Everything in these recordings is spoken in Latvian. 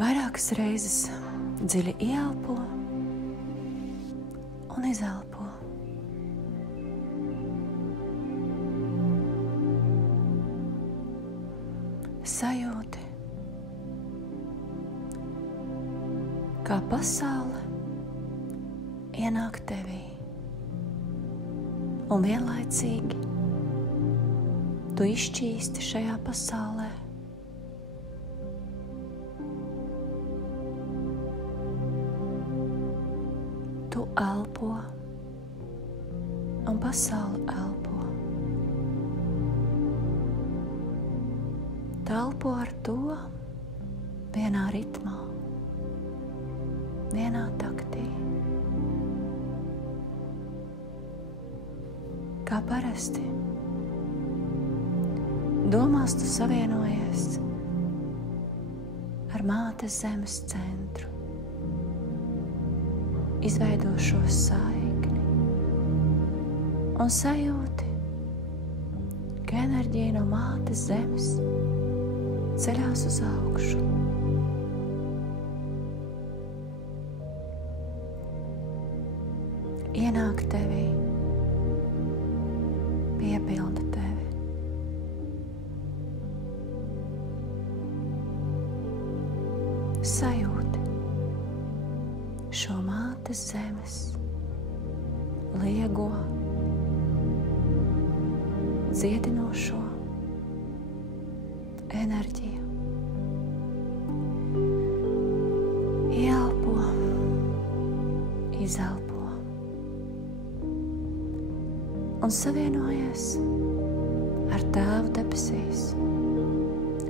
Vairākas reizes dziļi ieelpo un izelpo. Sajūti, kā pasaule ienāk tevī, un vienlaicīgi tu izšķīsti šajā pasaulē. Tu elpo, un pasaule elpo. Tu elpo ar to vienā ritmā, vienā taktī. Kā parasti, domās tu savienojies ar Mātes Zemes centru, izveido šo saikni un sajūti, ka enerģija no Mātes Zemes ceļās uz augšu. Ienāk tevī, piepilda tevi. Sajūti šo Mātes Zemes liego, dziedinošo enerģiju. Ieelpo, izelpo un savienojies ar Tēvu debesīs,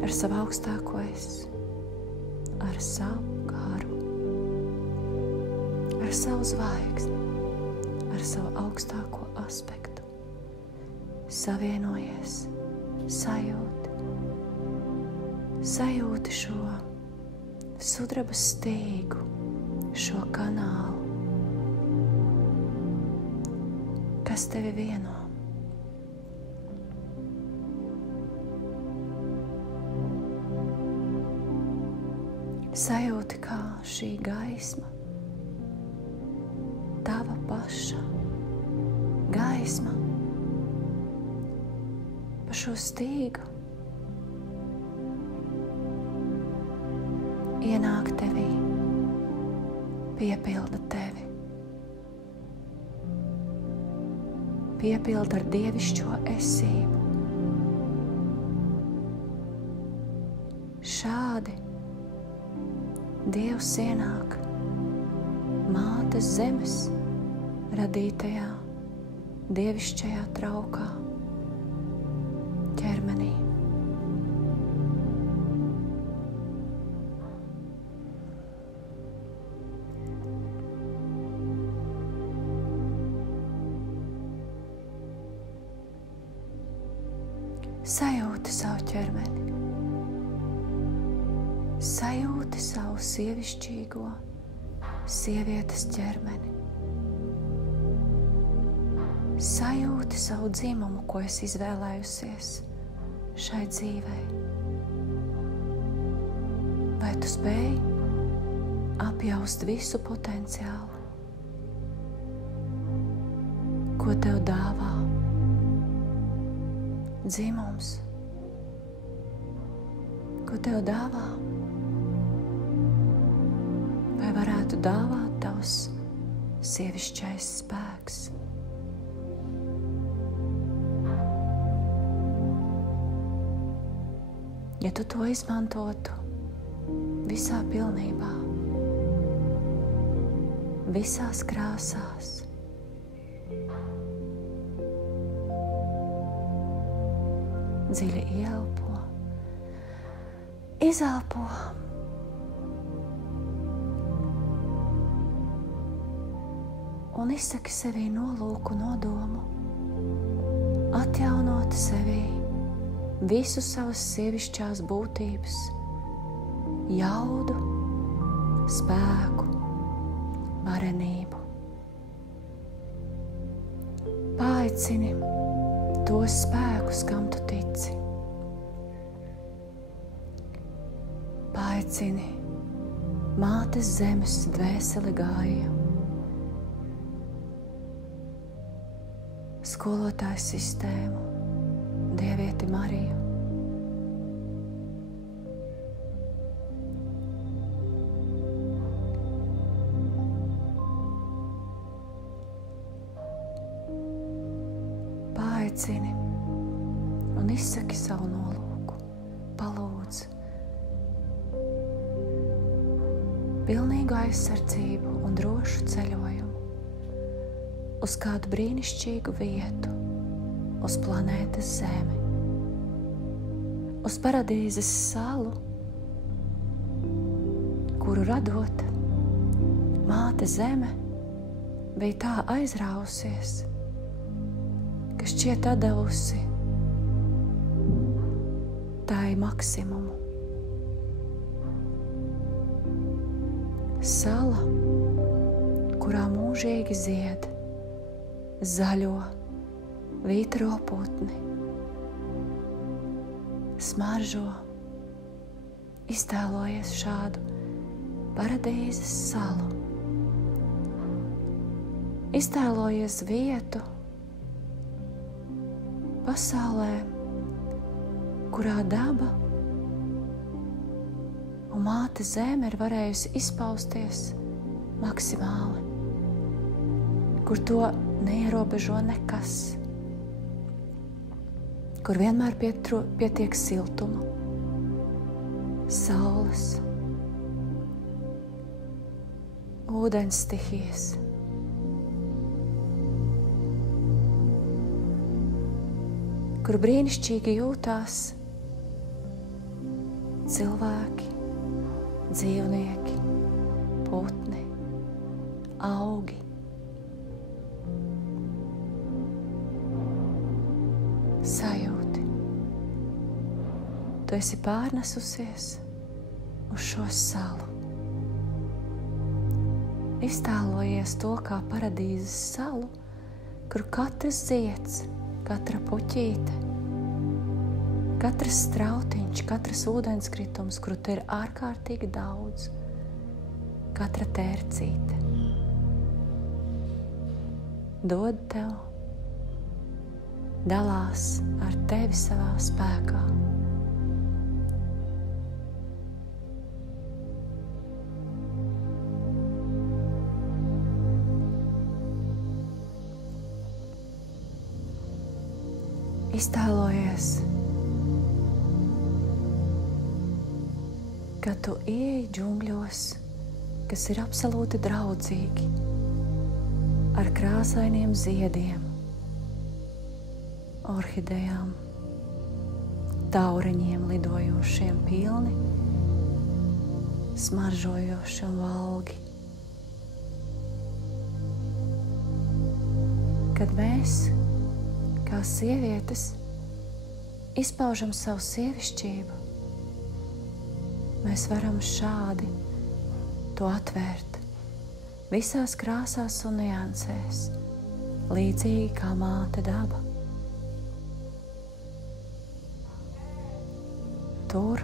ar savu augstāko es, ar savu garu, ar savu zvaigzni, ar savu augstāko aspektu. Savienojies, sajūti šo sudraba stīgu, šo kanālu, kas tevi vieno. Sajūti, kā šī gaisma, tava paša gaisma, pa šo stīgu ienāk tevī, piepilda tevi. Piepilda ar dievišķo esību. Šādi Dievs ienāk Mātes Zemes radītajā dievišķajā traukā, ķermenī. Sajūti savu ķermeni, sajūti savu sievišķīgo sievietes ķermeni, sajūti savu dzimumu, ko esi izvēlējusies šai dzīvei. Vai tu spēj apjaust visu potenciālu, ko tev dāvā dzimums, ko tev dāvā, vai varētu dāvāt tavs sievišķais spēks? Ja tu to izmantotu visā pilnībā, visās krāsās, dziļi ieelpo, izelpo. Un izsaki sevī nolūku, nodomu, atjaunot sevī visu savas sievišķās būtības, jaudu, spēku, varenību. Paaicini tos spēkus, kam tu tici. Paaicini Mātes zemes dvēsele gāja. Skolotājs sistēmu, Dievieti Mariju. Paaicini un izsaki savu nolūku, palūdz pilnīgu aizsardzību un drošu ceļojumu uz kādu brīnišķīgu vietu, uz planētas Zemi, uz paradīzes salu, kuru radot, Māte Zeme bija tā aizrausies, ka šķiet atdevusi tai maksimumu. Sala, kurā mūžīgi zied zaļo vītro putni, smaržo, iztēlojies šādu paradīzes salu. Iztēlojies vietu pasaulē, kurā daba un Māte Zeme ir varējusi izpausties maksimāli, kur to neierobežo nekas, kur vienmēr pietiek siltuma, saules, ūdens stihijas. Kur brīnišķīgi jūtās cilvēki, dzīvnieki, putni, augi. Sajūti. Tu esi pārnesusies uz šo salu. Iztēlojies to kā paradīzes salu, kur katrs zieds, katra puķīte, katrs strautiņš, katrs ūdenskritums, kuru te ir ārkārtīgi daudz, katra tērcīte dod tev, dalās ar tevi savā spēkā. Iztēlojies, ka tu ieej džungļos, kas ir absolūti draudzīgi, ar krāsainiem ziediem, orhidejām, taureņiem lidojošiem pilni, smaržojoši un valgi. Kad mēs, kā sievietes, izpaužam savu sievišķību, mēs varam šādi to atvērt visās krāsās un niansēs, līdzīgi kā Māte daba. Tur,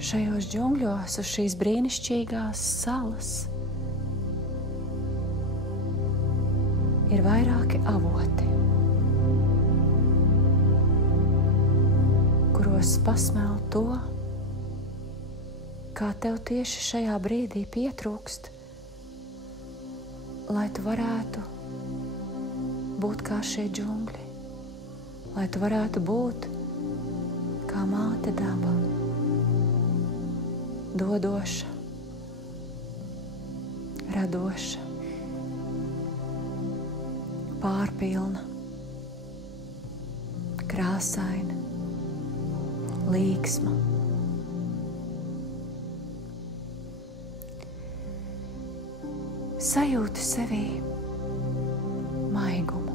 šajos džungļos, uz šīs brīnišķīgās salas, ir vairāki avoti, kuros pasmēl to, kā tev tieši šajā brīdī pietrūkst, lai tu varētu būt kā šie džungļi, lai tu varētu būt kā Māte daba, dodoša, radoša, pārpilna, krāsaina, līksma. Sajūti sevī maigumu.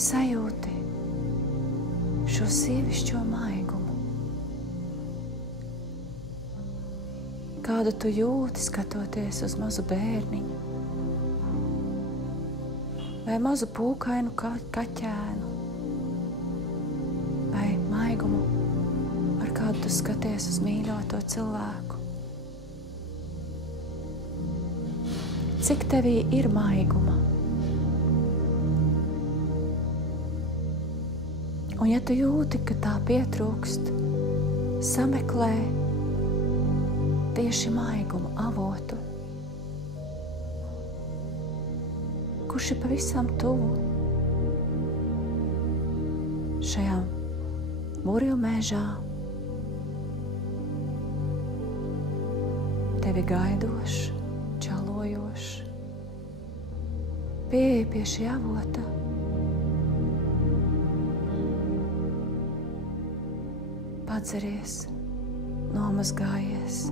Sajūti šo sievišķo maigumu. Kādu tu jūti, skatoties uz mazu bērniņu, vai mazu pūkainu kaķēnu, vai tu skaties uz mīļoto cilvēku. Cik tevī ir maiguma? Un ja tu jūti, ka tā pietrūkst, sameklē tieši maiguma avotu, kurš ir pavisam tuvu šajā burvju mežā, tevi gaidošs, čalojošs. Pieeja pie šī avota. Padzeries, nomazgājies.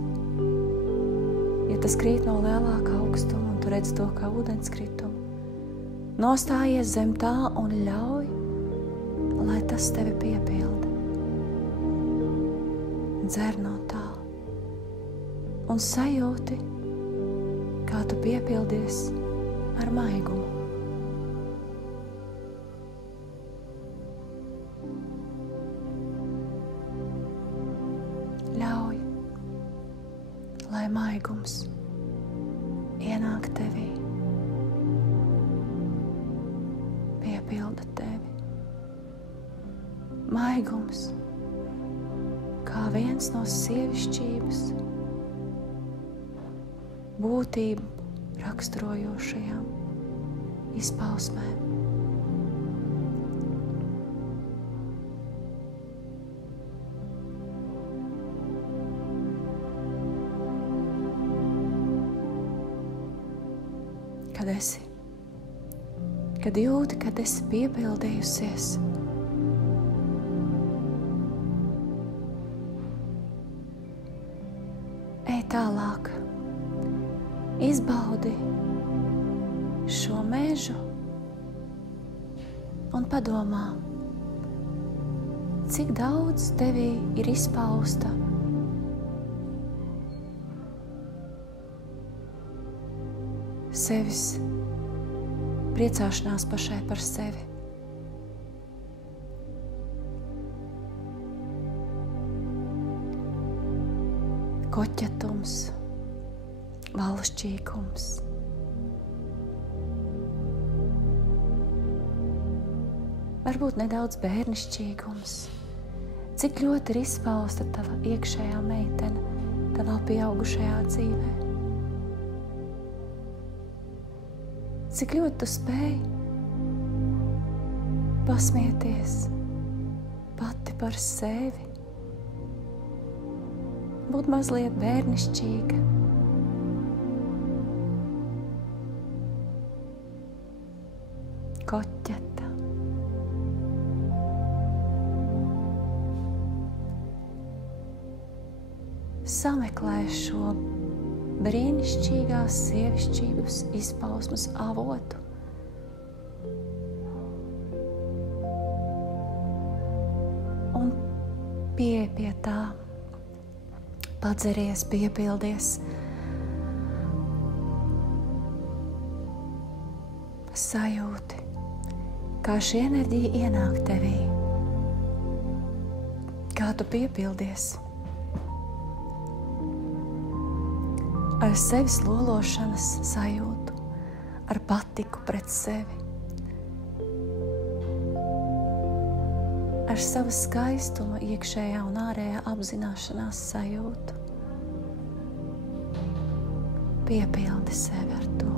Ja tas krīt no lielāka augstuma un tu redz to kā ūdenskritumu, nostājies zem tā un ļauj, lai tas tevi piepilda. Dzer no tā un sajūti, kā tu piepildies ar maigumu. Ļauj, lai maigums ienāk tevī, piepilda tevi. Maigums kā viens no sievišķības būtību raksturojošajām izpausmēm. Kad jūti, kad esi piepildījusies, ej tālāk, izbaudi šo mežu un padomā, cik daudz tevī ir izpausta sevis priecāšanās pašai par sevi. Koķetums, valšķīgums. Varbūt nedaudz bērnišķīgums. Cik ļoti ir izpausta tava iekšējā meitene tavā pieaugušajā dzīvē. Cik ļoti tu spēj pasmieties pati par sevi, būt mazliet bērnišķīga. Koķeta. Sameklē šo brīnišķīgās sievišķības izpausmes avotu. Un pieeja pie tā, padzeries, piepildies, sajūti, kā šī enerģija ienāk tevī, kā tu piepildies. Ar sevis lološanas sajūtu, ar patiku pret sevi, ar savu skaistumu iekšējā un ārējā apzināšanās sajūtu. Piepildi sevi ar to,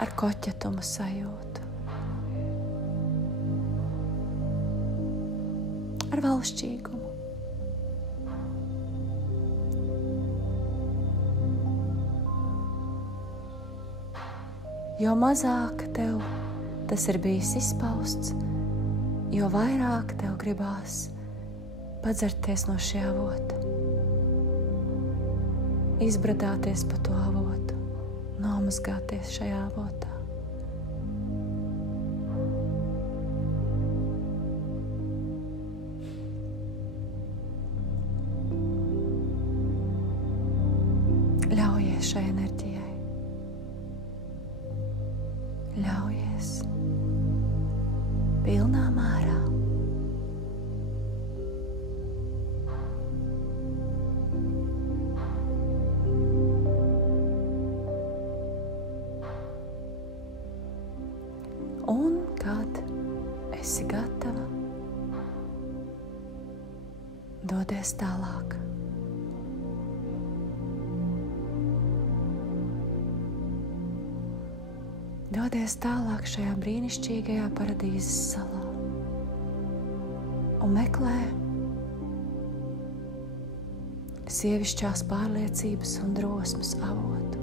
ar koķetumu sajūtu, ar valšķīgumu. Jo mazāk tev tas ir bijis izpausts, jo vairāk tev gribās padzerties no šī avota, izbradāties pa to avotu, nomazgāties šajā avotā. Ļaujies šai enerģijai. Ļaujies pilnā mērā Un kad esi gatava, dodies tālāk. Dodies tālāk šajā brīnišķīgajā paradīzes salā un meklē sievišķās pārliecības un drosmes avotu.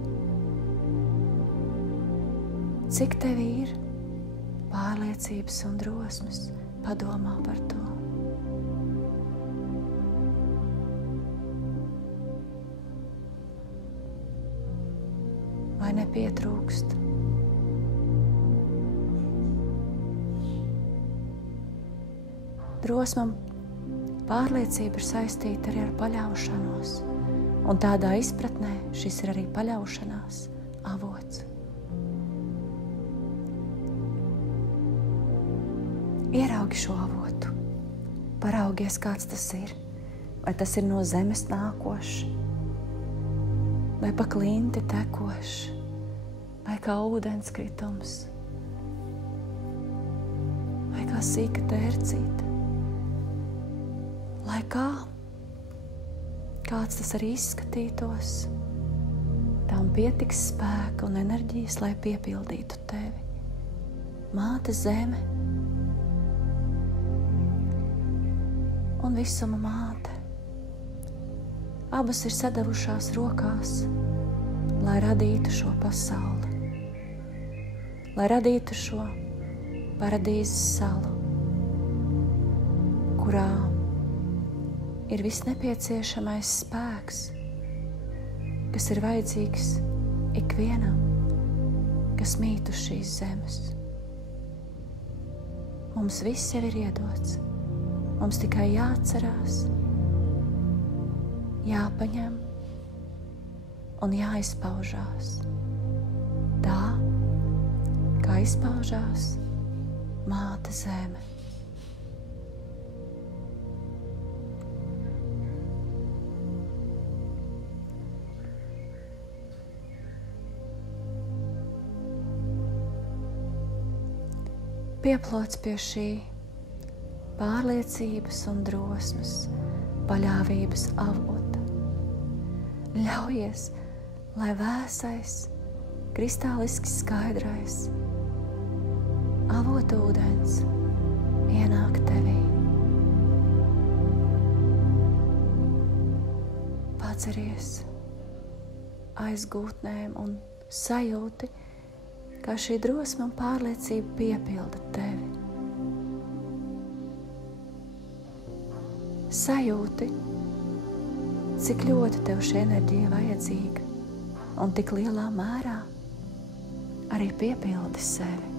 Cik tev ir pārliecības un drosmes, padomā par to. Vai nepietrūkst? Drosma un pārliecība ir saistīta arī ar paļaušanos, un tādā izpratnē šis ir arī paļaušanās avots. Ieraugi šo avotu, paraugies, kāds tas ir. Vai tas ir no zemes nākošs, vai pa klinti tekošs, vai kā ūdenskritums, vai kā sīka tērcīte. Lai kāds tas arī izskatītos, tam pietiks spēka un enerģijas, lai piepildītu tevi. Māte Zeme un visuma māte. Abas ir sadavušās rokās, lai radītu šo pasauli, lai radītu šo paradīzes salu, kurā ir viss nepieciešamais spēks, kas ir vajadzīgs ikvienam, kas mīt uz šīs zemes. Mums viss jau ir iedots. Mums tikai jāatcerās, jāpaņem un jāizpaužās tā, kā izpaužās Māte Zeme. Pieploc pie šī pārliecības un drosmes, paļāvības avota. Ļaujies, lai vēsais, kristāliski skaidrais avota ūdens ienāk tevī. Paceries aizgūtnēm un sajūti, kā šī drosme un pārliecība piepilda tevi. Sajūti, cik ļoti tev šī enerģija vajadzīga un tik lielā mērā arī piepildi sevi.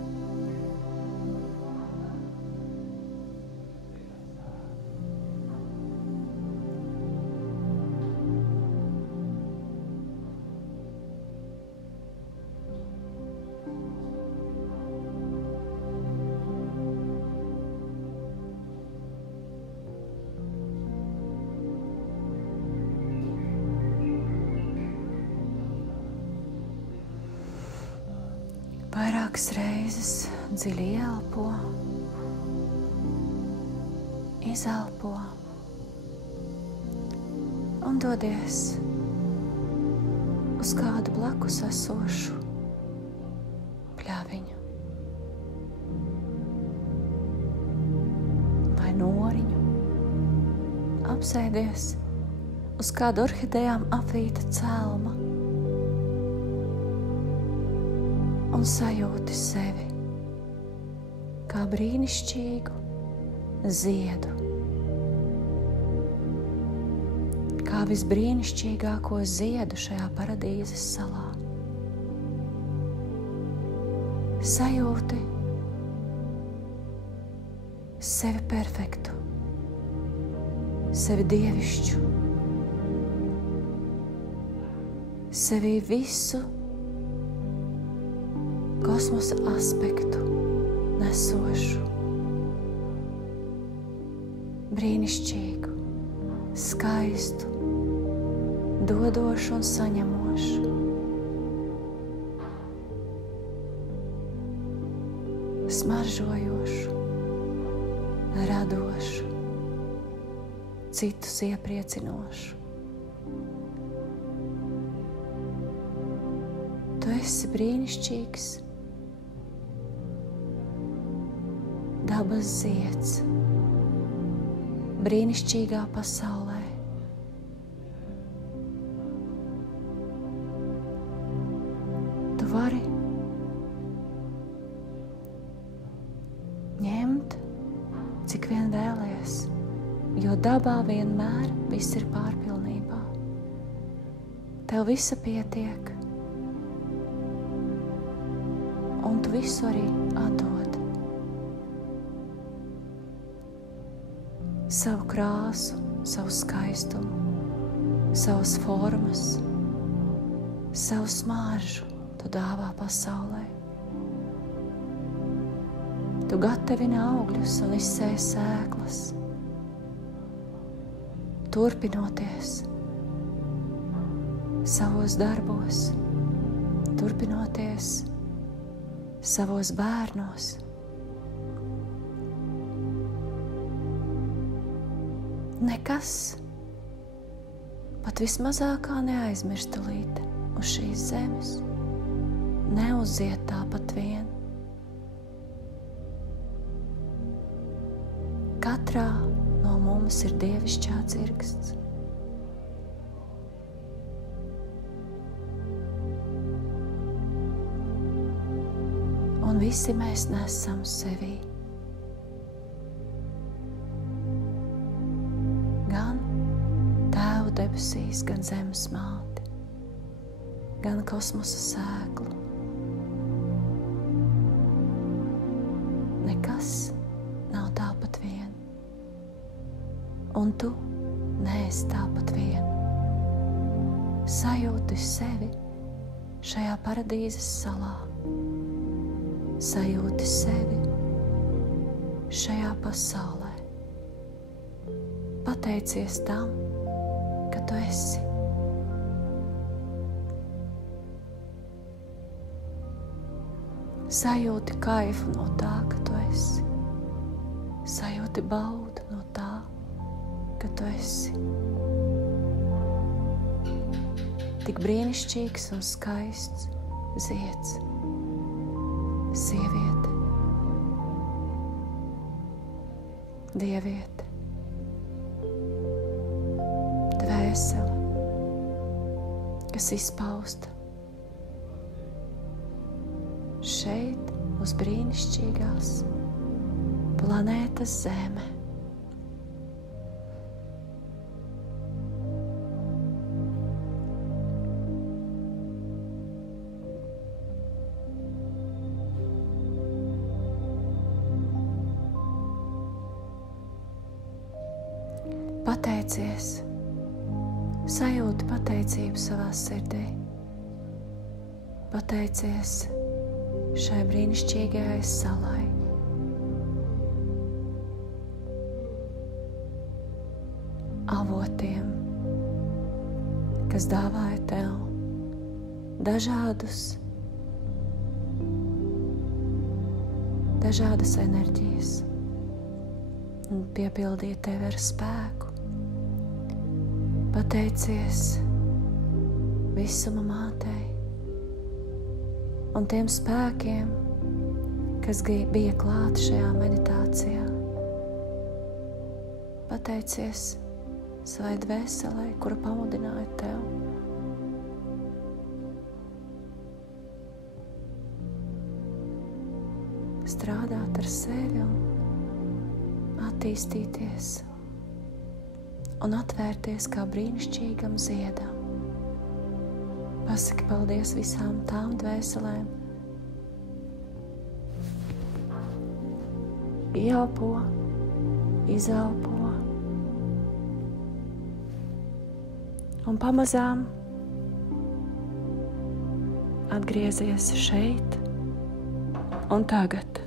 Vairākas reizes dziļi ieelpo, izelpo un dodies uz kādu blakus esošu pļaviņu vai noriņu. Apsēdies uz kādu orhidejām apvīta celma un sajūti sevi kā brīnišķīgu ziedu, kā visbrīnišķīgāko ziedu šajā paradīzes salā. Sajūti sevi perfektu, sevi dievišķu, sevi visu kosmosa aspektu nesošu, brīnišķīgu, skaistu, dodošu un saņemošu. smaržojošu, radošu, citus iepriecinošu. Tu esi brīnišķīgs, dabas zieds, brīnišķīgā pasaulē. Tu vari ņemt, cik vien vēlies, jo dabā vienmēr viss ir pārpilnībā. Tev visa pietiek, un tu visu arī atdod. Savu krāsu, savu skaistumu, savas formas, savu smaržu tu dāvā pasaulē. Tu gatavini augļus un izsēj sēklas, turpinoties savos darbos, turpinoties savos bērnos. Nekas, pat vismazākā neaizmirstulīte uz šīs zemes, neuziet tāpat vien. Katrā no mums ir dievišķā dzirksts. Un visi mēs nesam sevī gan Tēvu debesīs, gan zemes māti, gan kosmosa sēklu. Nekas nav tāpat vien, un tu neesi tāpat vien. Sajūti sevi šajā paradīzes salā, sajūti sevi šajā pasaulē. Pateicies tam, ka tu esi. Sajūti kaifu no tā, ka tu esi. Sajūti baudu no tā, ka tu esi. Tik brīnišķīgs un skaists zieds, sieviete, dieviete, dvēsele, kas izpausta šeit uz brīnišķīgās planētas Zeme. Pateicies, sajūti pateicību savā sirdī. Pateicies šai brīnišķīgajai salai. Avotiem, kas dāvāja tev dažādas enerģijas un piepildīja tevi ar spēku. Pateicies visuma mātei un tiem spēkiem, kas bija klāti šajā meditācijā. Pateicies savai dvēselē, kura pamudināja tev. Strādāt ar sevi un attīstīties un atvērties kā brīnišķīgam ziedam. Pasaki paldies visām tām dvēselēm. Ieelpo, izelpo un pamazām atgriezies šeit un tagad.